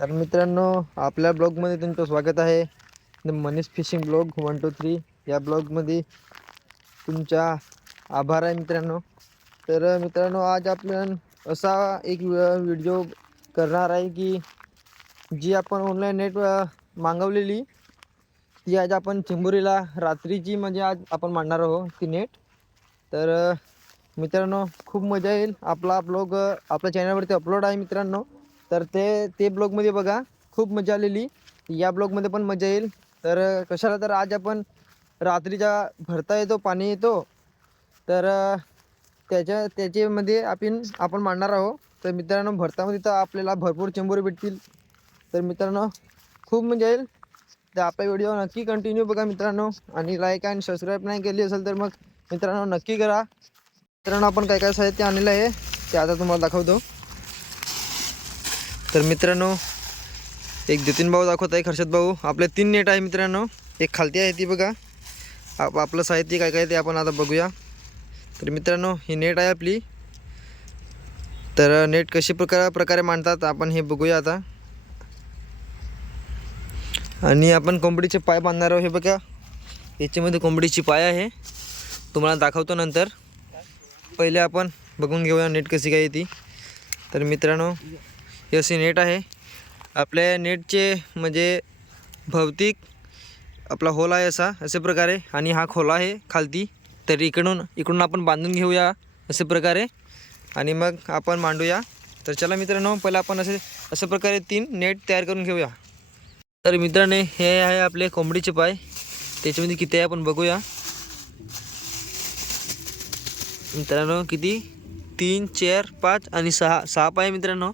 तर मित्रांनो, आपल्या ब्लॉगमध्ये तुमचं स्वागत आहे. मनीष फिशिंग ब्लॉग 1 2 3 या ब्लॉगमध्ये तुमच्या आभार आहे मित्रांनो. तर मित्रांनो, आज आपण असा एक व्हिडिओ करणार आहे की जी आपण ऑनलाईन नेट मागवलेली ती आज आपण चिंबोरीला रात्रीची म्हणजे आज आपण मांडणार आहोत ती नेट. तर मित्रांनो, खूप मजा येईल. आपला ब्लॉग आपल्या चॅनलवरती अपलोड आहे मित्रांनो. तर ते ब्लॉगमध्ये बघा, खूप मजा आलेली. या ब्लॉगमध्ये पण मजा येईल. तर कशाला तर आज आपण रात्रीच्या भरता येतो, पाणी येतो, तर त्याच्यामध्ये आपण मांडणार आहोत. तर मित्रांनो, भरतामध्ये तर आपल्याला भरपूर चिंबोरी भेटतील. तर मित्रांनो, खूप मजा येईल. तर आपला व्हिडिओ नक्की कंटिन्यू बघा मित्रांनो. आणि लाईक आणि सबस्क्राईब नाही केली असेल तर मग मित्रांनो नक्की करा. मित्रांनो, आपण काय काय साहित्य आणलेलं आहे ते आता तुम्हाला दाखवतो. तर मित्रांनो, एक जतीन भाऊ दाखवत आहे, हर्षद भाऊ. आपले 3 नेट आहे मित्रांनो. एक खालती आहे ती बघा. आपलं साहित्य काय काय ते आपण आता बघूया. तर मित्रांनो, ही नेट आहे आपली. तर नेट कशी प्रकारे मांडतात आपण हे बघूया आता. आणि आपण कोंबडीचे पाय बांधणार आहोत. हे बघा, याच्यामध्ये कोंबडीची पाय आहे, तुम्हाला दाखवतो नंतर. पहिले आपण बघून घेऊया नेट कशी काय ती. तर मित्रांनो, ही अशी नेट आहे. आपल्या नेटचे म्हणजे भौतिक आपला होल आहे अशा प्रकारे, आणि हा खोला आहे खालती. तर इकडून आपण बांधून घेऊया अशा प्रकारे, आणि मग आपण मांडूया. तर चला मित्रांनो, पहिला आपण अशा प्रकारे 3 नेट तयार करून घेऊया. तर मित्रांनो, हे आहे आपले कोंबडीचे पाय. त्याच्यामध्ये किती आहे आपण बघूया. मित्रांनो, किती 3 4 5 आणि 6 पाय मित्रांनो.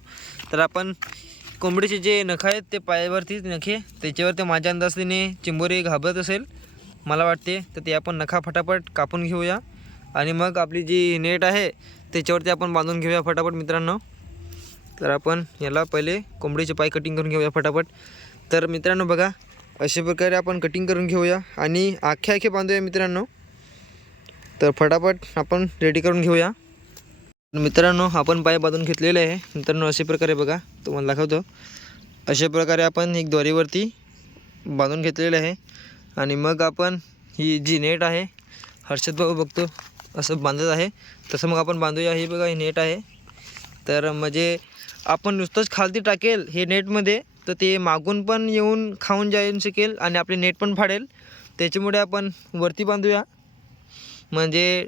तर आपण कोंबडीचे जे नख आहेत ते पायावरती नखे, त्याच्यावरती माझ्या अंदाजाने चिंबोरी घाबरत असेल मला वाटते. तर ते आपण नखा फटाफट कापून घेऊया, आणि मग आपली जी नेट आहे त्याच्यावरती आपण बांधून घेऊया फटाफट मित्रांनो. तर आपण याला पहिले कोंबडीचे पाय कटिंग करून घेऊया फटाफट. तर मित्रांनो बघा, अशा प्रकारे आपण कटिंग करून घेऊया आणि आखे बांधूया मित्रांनो. तर फटाफट आपण रेडी करून घेऊया. मित्रांनो, आपण पाय बांधून घेतलेले आहे मित्रांनो. अशा प्रकारे बघा, तुम्हाला दाखवतो. अशा प्रकारे आपण एक दोरीवरती बांधून घेतलेले आहे. आणि मग आपण ही जी नेट आहे, हर्षद भाऊ बघतो असं बांधत आहे, तसं मग आपण बांधूया. ही बघा, ही नेट आहे. तर म्हणजे आपण नुसतंच खालती टाकेल हे नेटमध्ये, तर ते मागून पण येऊन खाऊन जाऊन शकेल आणि आपली नेट पण फाडेल. त्याच्यामुळे आपण वरती बांधूया, म्हणजे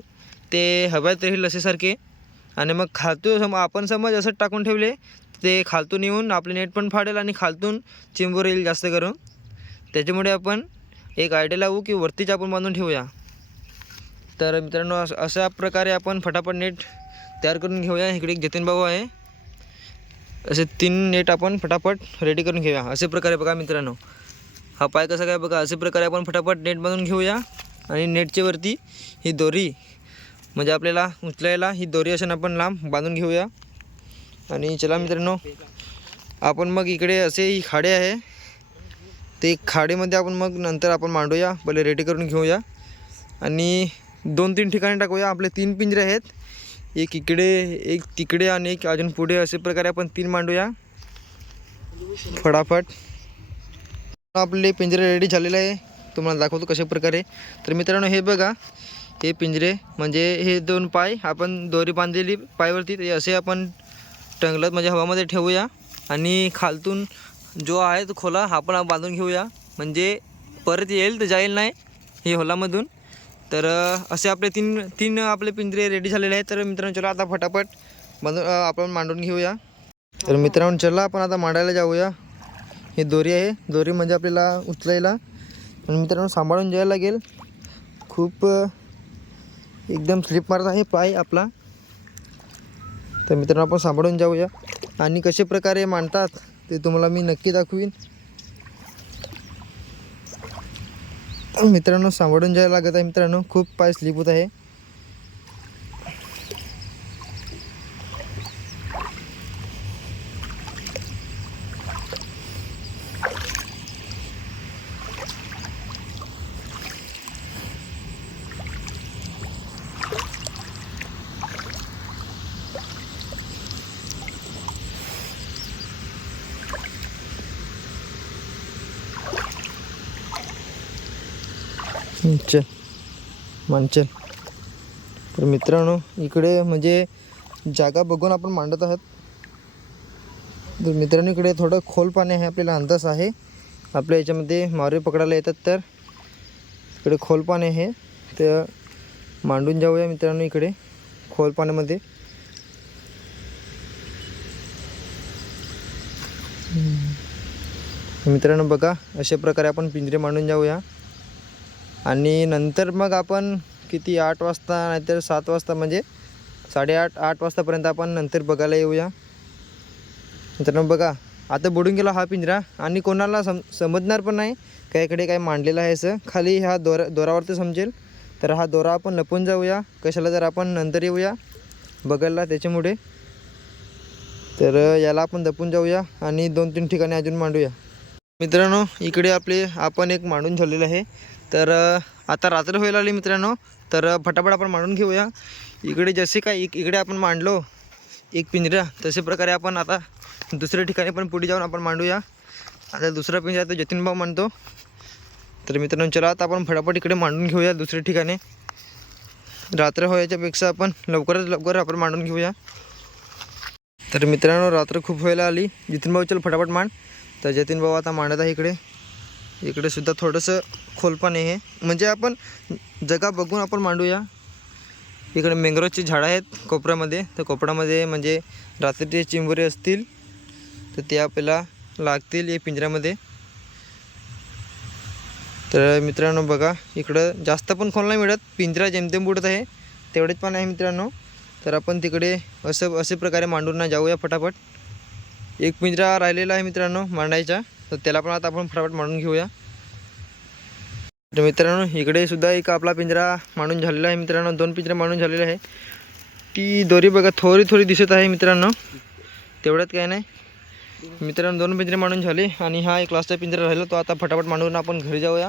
ते हव्यात राहील असेसारखे. आणि मग खालतून आपण समज असं टाकून ठेवले, ते खालतून येऊन आपली नेट पण फाडेल आणि खालतून चिंबोर येईल जास्त करून. त्याच्यामुळे आपण एक आयडिया लावू की वरतीच आपण बांधून ठेवूया. तर मित्रांनो, अशा प्रकारे आपण फटाफट नेट तयार करून घेऊया. इकडे एक जतीन भाऊ आहे. असे 3 नेट आपण फटाफट रेडी करून घेऊया. अशा प्रकारे बघा मित्रांनो, हा पाय कसा काय बघा. अशा प्रकारे आपण फटाफट नेट बांधून घेऊया. आणि नेटच्या वरती ही दोरी, म्हणजे आपल्याला उचलायला ही दोरी अशा आपण लांब बांधून घेऊया. आणि चला मित्रांनो, आपण मग इकडे असे ही खाडे आहे, ते खाडीमध्ये आपण मग नंतर आपण मांडूया. पहिले रेडी करून घेऊया आणि 2-3 ठिकाणी टाकूया. आपले 3 पिंजरे आहेत, एक इकडे, एक तिकडे आणि एक अजून पुढे. अशा प्रकारे आपण 3 मांडूया फटाफट. आपले पिंजरे रेडी झालेले आहे, तुम्हाला दाखवतो कशा प्रकारे. तर मित्रांनो, हे बघा, हे पिंजरे म्हणजे हे 2 पाय आपण दोरी बांधलेली पायावरती, ते असे आपण टंगलत म्हणजे हवामध्ये ठेवूया. आणि खालतून जो आहे तो खोला हा पण बांधून घेऊया, म्हणजे परत येईल तर जाईल नाही हे होलामधून. तर असे आपले 3 आपले पिंजरे रेडी झालेले आहेत. तर मित्रांनो, चला आता फटाफट आपण मांडून घेऊया. तर मित्रांनो, चला आपण आता मांडायला जाऊया. ही दोरी आहे, दोरी म्हणजे आपल्याला उचलायला. आणि मित्रांनो, सांभाळून जायला लागेल. खूप एकदम स्लिप मारत आहे पाय आपला. तर मित्रांनो, आपण सांभाळून जाऊया. आणि कशा प्रकारे मांडतात ते तुम्हाला मी नक्की दाखवीन. मित्रांनो, सांभाळून जायला लागत आहे मित्रांनो, खूप पाय स्लिप होत आहे. चल मांचल. तर मित्रांनो इकडे म्हणजे जागा बघून आपण मांडत आहात. तर मित्रांनो इकडे थोडं खोल पाणी आहे, आपल्याला अंदाज आहे आपल्या याच्यामध्ये मारे पकडायला येतात. तर इकडे खोल पाणी आहे, तर मांडून जाऊया मित्रांनो इकडे खोल पाण्यामध्ये. मित्रांनो बघा अशा प्रकारे आपण पिंजरे मांडून जाऊया. आणि नंतर मग आपण किती 8 वाजता नाहीतर 7 वाजता म्हणजे 8:30 वाजतापर्यंत आपण नंतर बघायला येऊया. मित्रांनो बघा आता बुडून गेला हा पिंजरा आणि कोणाला समजणार पण नाही का इकडे काय मांडलेलं आहे असं. खाली ह्या दोरावरती समजेल. तर हा दोरा आपण लपून जाऊया कशाला, जर आपण नंतर येऊया बघायला त्याच्यामुळे. तर याला आपण लपून जाऊया आणि 2-3 ठिकाणी अजून मांडूया. मित्रांनो इकडे आपण एक मांडून ठेवलेलं आहे. तर आता रात्र व्हायला आली मित्रांनो, तर फटाफट आपण मांडून घेऊया. इकडे जसे काय इकडे आपण मांडलो एक पिंजरा, तसे प्रकारे आपण आता दुसऱ्या ठिकाणी पण पुढे जाऊन आपण मांडूया. आता दुसरा पिंजरा तो जतीन भाऊ मांडतो. तर मित्रांनो चला आता आपण फटाफट इकडे मांडून घेऊया दुसऱ्या ठिकाणी. रात्र व्हायच्यापेक्षा आपण लवकरात लवकर आपण मांडून घेऊया. तर मित्रांनो रात्र खूप व्हायला आली. जतीन भाऊ चल फटाफट मांड. तर जतीन भाऊ आता मांडत आहे इकडे. इकडे सुद्धा थोडंसं खोल पाणी आहे, म्हणजे आपण जागा बघून आपण मांडूया. इकडे मँग्रोवची झाडं आहेत कोपऱ्यामध्ये. तर कोपऱ्यामध्ये म्हणजे रात्रीचे चिंबोरे असतील तर ते आपल्याला लागतील या पिंजऱ्यामध्ये. तर मित्रांनो बघा इकडं जास्त पण खोल नाही मिळत, पिंजरा जेमतेम बुडत आहे तेवढेच पण आहे मित्रांनो. तर आपण तिकडे असे प्रकारे मांडून ना जाऊया फटाफट. एक पिंजरा राहिलेला आहे मित्रांनो मांडायचा, तर त्याला पण आता आपण फटाफट मांडून घेऊया. तर मित्रांनो इकडे सुद्धा एक आपला पिंजरा मांडून झालेला आहे मित्रांनो. 2 पिंजरे मांडून झालेले आहे. ती दोरी बघा थोडी दिसत आहे मित्रांनो, तेवढ्यात काय नाही मित्रांनो. 2 पिंजरे मांडून झाले आणि हा एक लास्टचा पिंजरा राहिला, तो आता फटाफट मांडून आपण घरी जाऊया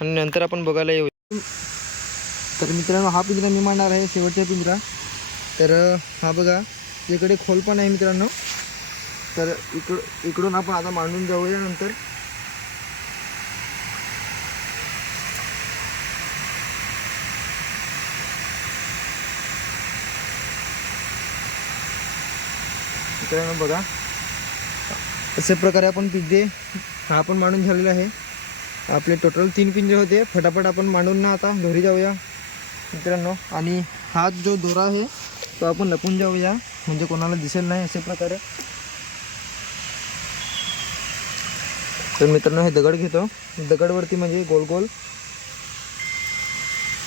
आणि नंतर आपण बघायला येऊया. तर मित्रांनो हा पिंजरा मी मांडणार आहे, शेवटचा पिंजरा. तर हा बघा इकडे खोल पण आहे मित्रांनो. तर इकडून आपण आता मांडून जाऊया नंतर. मित्रांनो बघा अशा प्रकारे आपण पिंजरे हा पण मांडून झालेला आहे. आपले टोटल 3 पिंजरे होते. फटाफट आपण मांडून ना आता घरी जाऊया मित्रांनो. आणि हा जो दोरा आहे तो आपण लपून जाऊया म्हणजे कोणाला दिसेल नाही अशा प्रकारे. तर मित्रांनो हे दगड घेतो, दगडवरती म्हणजे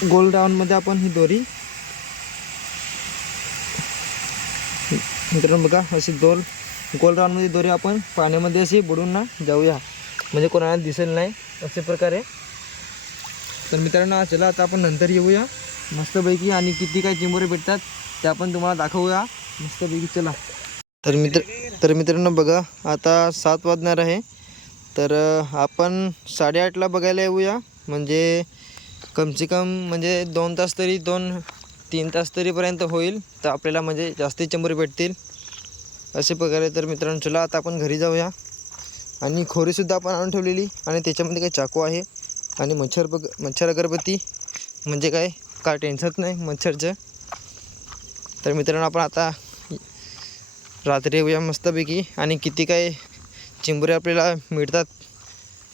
गोल राऊंडमध्ये आपण ही दोरी मित्रांनो बघा अशी गोल राऊंडमध्ये दोरी आपण पाण्यामध्ये अशी बुडून ना जाऊया म्हणजे कोणाला दिसेल नाही अशा प्रकारे. तर मित्रांनो चला आता आपण नंतर येऊया मस्तपैकी आणि किती काय चिंबोरे भेटतात ते आपण तुम्हाला दाखवूया मस्तपैकी. चला तर मित्रांनो बघा आता 7 वाजणार आहे. तर आपण 8:30ला बघायला येऊया म्हणजे कमसे कम म्हणजे 2 तास तरी 2-3 तास तरीपर्यंत होईल. तर आपल्याला म्हणजे जास्ती चिंबोरे भेटतील अशा प्रकारे. तर मित्रांनो चला आता आपण घरी जाऊया. आणि खोरीसुद्धा आपण आणून ठेवलेली आणि त्याच्यामध्ये काही चाकू आहे आणि मच्छर अगरबत्ती म्हणजे काय टेन्शनच नाही मच्छरचं. तर मित्रांनो आपण आता रात्री येऊया मस्तपैकी आणि किती काय चिंबोरे आपल्याला मिळतात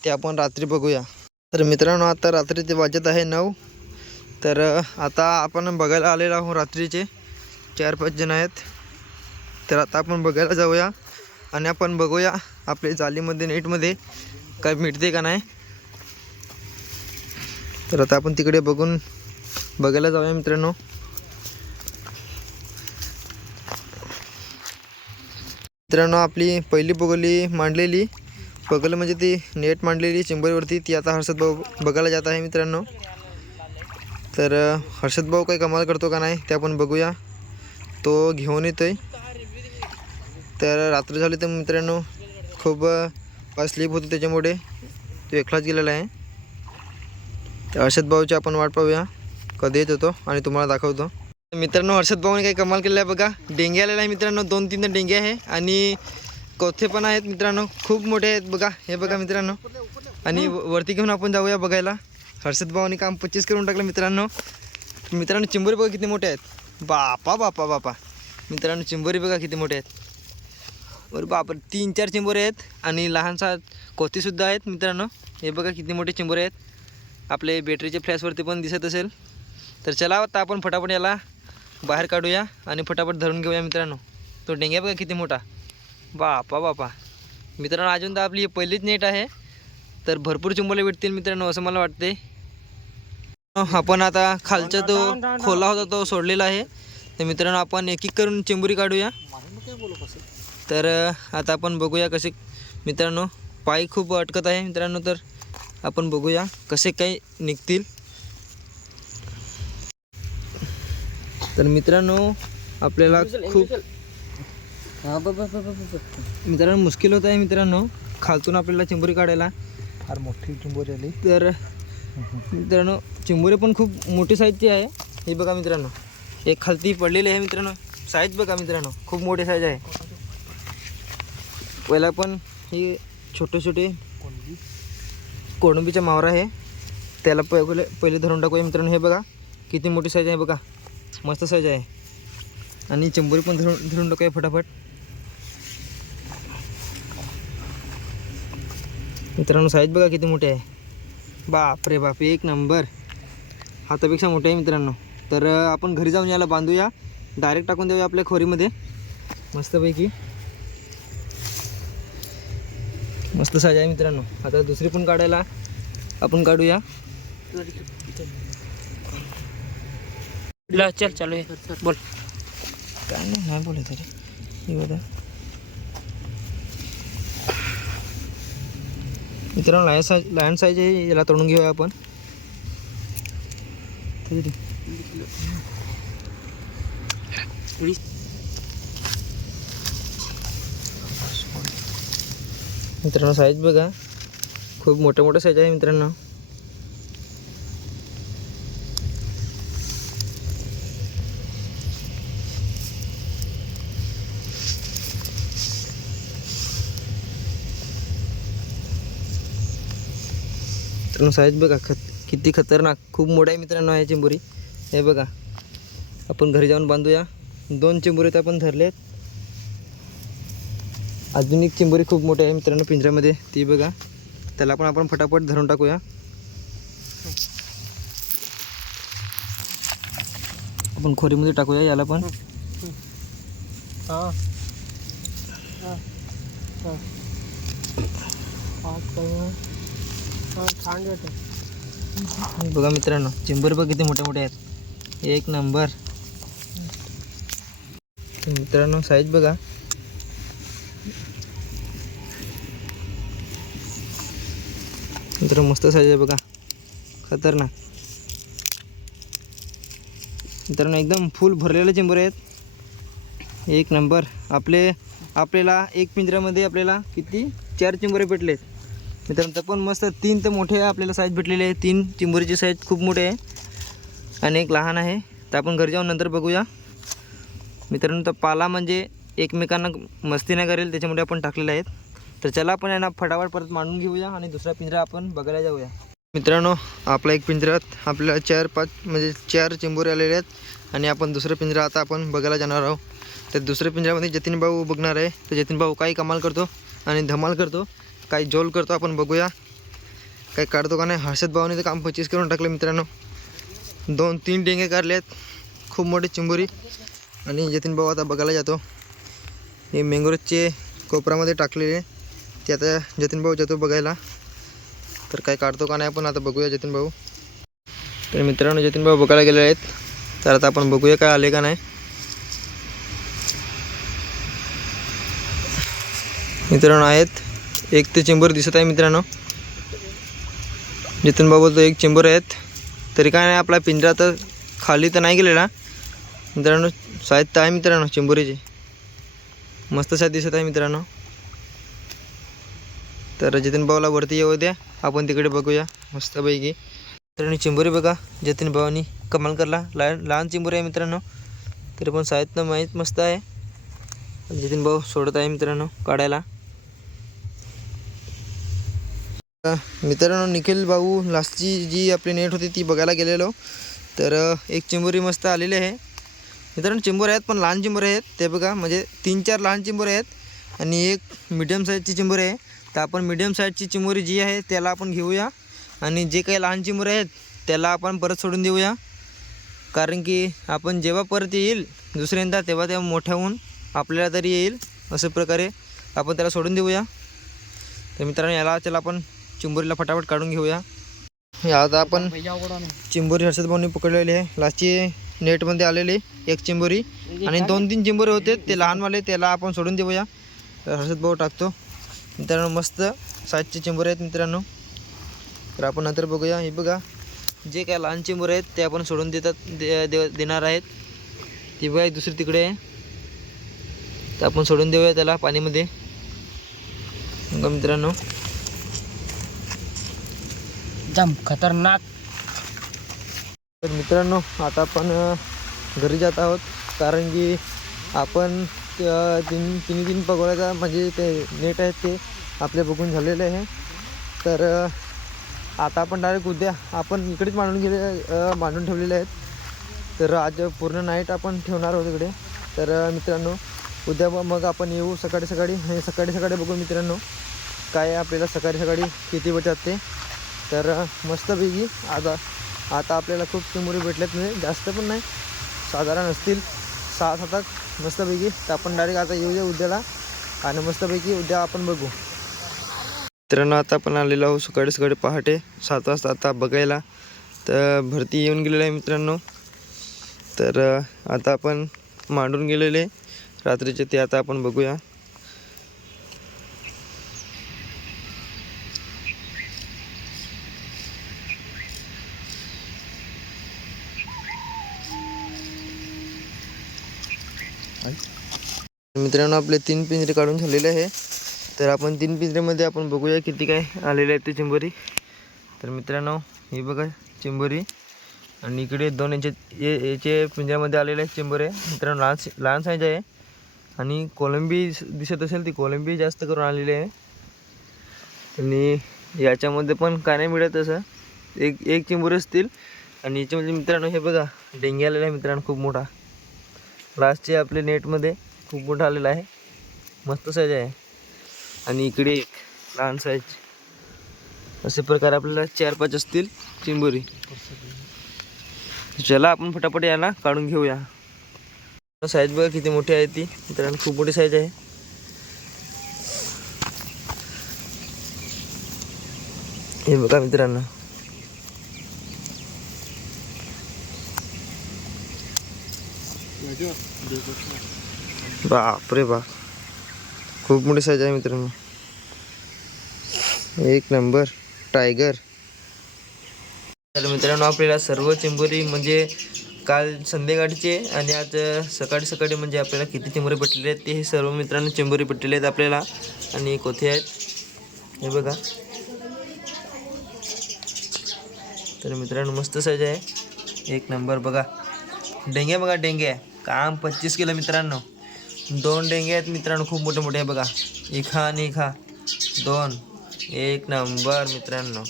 ते आपण रात्री बघूया. तर मित्रांनो आता रात्री ते वाजत आहे 9. तर आता आपण बघायला आलेलो आहोत रात्रीचे 4-5 जण आहेत. तर आता आपण बघायला जाऊया आणि आपण बघूया आपल्या जालीमध्ये नेटमध्ये काय मिळते का नाही. तर आता आपण तिकडे बघायला जाऊया मित्रांनो. आपली पहिली बगली मांडलेली बगल म्हणजे ती नेट मांडलेली चिंबोरीवरती ती आता हर्षद भाऊ बघायला जात आहे मित्रांनो. तर हर्षद भाऊ काही कमाल करतो का नाही ते आपण बघूया. तो घेऊन येतोय. तर रात्र झाली तर मित्रांनो खूप स्लीप होतो त्याच्यामुळे तो एकलाच गेलेला आहे. तर हर्षद भाऊची आपण वाट पाहूया कधी येत होतो आणि तुम्हाला दाखवतो. मित्रांनो हर्षद भाऊने काही कमाल केलेला आहे बघा. डेंगे आलेला आहे मित्रांनो, 2-3 डेंगे आहे आणि कोथे पण आहेत मित्रांनो, खूप मोठे आहेत बघा. हे बघा मित्रांनो आणि वरती घेऊन आपण जाऊया बघायला. हर्षद भावानी काम 25 करून टाकलं मित्रांनो. मित्रांनो चिंबोरी बघा किती मोठे आहेत. बापा बापा बापा मित्रांनो चिंबोरी बघा किती मोठे आहेत. बरं बापरे 3-4 चिंबोरे आहेत आणि लहानसा कोतीसुद्धा आहेत मित्रांनो. हे बघा किती मोठे चिंबोरे आहेत. आपले बॅटरीचे फ्लॅशवरती पण दिसत असेल. तर चला आता आपण फटाफट याला बाहेर काढूया आणि फटाफट धरून घेऊया मित्रांनो. तो डेंग्या बघा किती मोठा. बापा बापा मित्रांनो अजून तर आपली पहिलीच नेट आहे. तर भरपूर चिंबोरे भेटतील मित्रांनो असं मला वाटते. आपण आता खालचा तो खोला होता तो सोडलेला आहे. तर मित्रांनो आपण एक एक करून चिंबोरी काढूया. तर आता आपण बघूया कसे मित्रांनो पाय खूप अटकत आहे मित्रांनो. तर आपण बघूया कसे काही निघतील. तर मित्रांनो आपल्याला खूप मित्रांनो मुश्किल होत आहे मित्रांनो खालतून आपल्याला चिंबोरी काढायला. फार मोठी चिंबोरी आली. तर मित्रांनो चिंबोरी पण खूप मोठी साईजची आहे. हे बघा मित्रांनो एक खालती पडलेली आहे मित्रांनो. साईज बघा मित्रांनो खूप मोठी साईज आहे. पहिला पण ही छोटे छोटे कोळंबीचा मावरा आहे. त्याला पहिले धरून टाकूया मित्रांनो. हे बघा किती मोठी साईज आहे बघा. मस्त साईज आहे. आणि चिंबोरी पण धरून टाकूया फटाफट. मित्रांनो साईज बघा किती मोठी आहे. बाप रे बाप एक नंबर. हातापेक्षा मोठे आहे मित्रांनो. तर आपण घरी जाऊन याला बांधूया. डायरेक्ट टाकून देऊया आपल्या खोरीमध्ये मस्तपैकी. मस्त साईज आहे मित्रांनो. आता दुसरी पण काढायला आपण काढूया. चल चालू आहे बोल. काय नाही बोलायचं रे. हे बघा मित्रांनो लहान साईज आहे. याला तोडून घेऊया आपण. मित्रांनो साईज बघा खूप मोठ्या साईज आहे मित्रांनो. मित्रांनो साईज बघा किती खतरनाक खूप मोठा आहे मित्रांनो आहे चिंबोरी. हे बघा आपण घरी जाऊन बांधूया. 2 चिंबोरी तर आपण धरलेत. अजून एक चिंबोरी खूप मोठी आहे मित्रांनो पिंजऱ्यामध्ये. ती बघा त्याला पण आपण फटाफट धरून टाकूया. आपण खोरीमध्ये टाकूया याला पण. बघा मित्रांनो चिंबोरी बघा किती मोठे आहेत. एक नंबर. मित्रांनो साईज बघा. मित्रांनो मस्त साईज आहे बघा खतरनाक. मित्रांनो एकदम फुल भरलेले चिंबोरे आहेत. एक नंबर. आपल्याला एक पिंजऱ्यामध्ये आपल्याला किती 4 चिंबोरे भेटलेत मित्रांनो. तर पण मस्त 3 तर मोठे आपल्याला साईज भेटलेले आहे. 3 चिंबोरीची साईज खूप मोठी आहे आणि एक लहान आहे. तर आपण घरी जाऊन नंतर बघूया मित्रांनो. तर पाला म्हणजे एकमेकांना मस्ती नाही करेल त्याच्यामुळे आपण टाकलेले आहेत. तर चला आपण यांना फटाफट परत मांडून घेऊया आणि दुसरा पिंजरा आपण बघायला जाऊया. मित्रांनो आपला एक पिंजऱ्यात आपल्याला 4-5 म्हणजे 4 चिंबोरे आलेले आहेत आणि आपण दुसरं पिंजरा आता आपण बघायला जाणार आहोत. तर दुसऱ्या पिंजऱ्यामध्ये जतीन भाऊ बघणार आहे. तर जतीन भाऊ काही कमाल करतो आणि धमाल करतो, काही जोल करतो आपण बघूया. काही काढतो का नाही. हर्षद भाऊने तर काम 25 करून टाकलं मित्रांनो. 2-3 डेंगे काढले आहेत खूप मोठी चिंबोरी. आणि जतीन भाऊ आता बघायला जातो. हे मँग्रोजचे कोपऱ्यामध्ये टाकलेले ते आता जतीन भाऊ जातो बघायला. तर काय काढतो का नाही आपण आता बघूया जतीन भाऊ. तर मित्रांनो जतीन भाऊ बघायला गेले आहेत. तर आता आपण बघूया काय आले का नाही. मित्रांनो आहेत एक ते चिंबोर दिसत आहे मित्रांनो. जतीन भाऊ बोलतो एक चिंबोर आहेत. तरी काय नाही आपला पिंजरा तर खाली तर नाही गेलेला मित्रांनो. साईज तर आहे मित्रांनो चिंबोरीची मस्त साईज दिसत आहे मित्रांनो. तर जतीन भाऊला वरती येऊ द्या आपण तिकडे बघूया मस्तपैकी. मित्रांनो चिंबोरी बघा जतीन भाऊनी कमाल करला. लहान चिंबोरी आहे मित्रांनो. तरी पण साईज तर माहीत मस्त आहे. जतीन भाऊ सोडत आहे मित्रांनो काढायला. मित्रांनो निखिल भाऊ लास्टची जी आपली नेट होती ती बघायला गेलेलो, तर एक चिंबोरी मस्त आलेली आहे मित्रांनो. चिंबोरे आहेत पण लहान चिंबोरे आहेत ते बघा, म्हणजे 3-4 लहान चिंबोरे आहेत आणि एक मीडियम साईजची चिंबोरी आहे. तर आपण मीडियम साईजची चिंबोरी जी आहे त्याला आपण घेऊया आणि जे काही लहान चिंबोरे आहेत त्याला आपण परत सोडून देऊया, कारण की आपण जेव्हा परत येईल दुसऱ्यांदा तेव्हा त्या मोठ्या होऊन आपल्याला तरी येईल, अशा प्रकारे आपण त्याला सोडून देऊया. तर मित्रांनो याला चला आपण चिंबोरीला फटाफट काढून घेऊया. आता आपण चिंबोरी हर्षद भाऊनी पकडलेली आहे. लास्टची नेटमध्ये आलेली एक चिंबोरी आणि 2-3 चिंबोरी होते ते लहानवाले, त्याला आपण सोडून देऊया. तर हर्षद भाऊ टाकतो. मित्रांनो मस्त साईजचे चिंबोरे आहेत मित्रांनो. तर आपण नंतर बघूया. हे बघा जे काय लहान चिंबोरे आहेत ते आपण सोडून देणार आहेत. ती बघा दुसरी तिकडे आहे, तर आपण सोडून देऊया त्याला पाणीमध्ये. बघा मित्रांनो जाम खतरनाक. तर मित्रांनो आता आपण घरी जात आहोत, कारण की आपण तीन पगोळ्याचा म्हणजे ते नेट आहेत ते आपले बघून झालेले आहे. तर आता आपण डायरेक्ट उद्या आपण इकडेच मांडून ठेवलेले आहेत. तर आज पूर्ण नाईट आपण ठेवणार आहोत इकडे. तर मित्रांनो उद्या मग आपण येऊ सकाळी सकाळी बघू मित्रांनो काय आपल्याला सकाळी किती भेटतात ते. तर मस्तपैकी आता आपल्याला खूप चिंबोरी भेटल्यात, म्हणजे जास्त पण नाही, साधारण असतील 6-7 मस्तपैकी. तर आपण डायरेक्ट आता येऊया उद्याला आणि मस्तपैकी उद्या आपण बघू. मित्रांनो आता आपण आलेलो आहोत सकाळी पहाटे 7 वाजता आता बघायला. तर भरती येऊन गेलेलं आहे मित्रांनो. तर आता आपण मांडून गेलेले रात्रीचे ते आता आपण बघूया. मित्रांनो आपले 3 पिंजरे काढून झालेले आहे. तर आपण 3 पिंजऱ्यामध्ये आपण बघूया किती काय आलेले आहेत ते चिंबोरी. तर मित्रांनो हे बघा चिंबोरी आणि इकडे 2 याचे पिंजऱ्यामध्ये आलेले आहेत चिंबोरे मित्रांनो. लहान साईज आहे आणि कोलंबी दिसत असेल ती कोलंबी जास्त करून आलेली आहे. आणि याच्यामध्ये पण काय नाही मिळत असं, एक चिंबोरी असतील. आणि याच्यामध्ये मित्रांनो हे बघा डेंगी आलेला आहे मित्रांनो, खूप मोठा. लास्टचे आपले नेटमध्ये खूप मोठा आलेला आहे, मस्त साईज आहे. आणि इकडे एक लहान साईज. असे प्रकार आपल्याला 4-5 असतील चिंबोरी. चला आपण फटाफट याला काढून घेऊया. साईज बघा किती मोठी आहे ती मित्रांनो, खूप मोठी साईज आहे. हे बघा मित्रांनो बापरे बाप, खूप मोठी साईज आहे मित्रांनो, एक नंबर टायगर. तर मित्रांनो आपल्याला सर्व चिंबोरी म्हणजे काल संध्याकाळचे आणि आज सकाळी म्हणजे आपल्याला किती चिंबोरी भेटलेले आहेत ते हे सर्व मित्रांनो चिंबोरी भेटलेले आहेत आपल्याला. आणि कोथे आहेत हे बघा. तर मित्रांनो मस्त साईज आहे, एक नंबर. बघा डेंगे बघा, डेंगे काम 25 किलो मित्रांनो. 2 डेंगे आहेत मित्रांनो, खूप मोठे मोठे आहे बघा. इखा आणि इखा 2, एक नंबर मित्रांनो,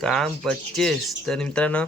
काम 25. तर मित्रांनो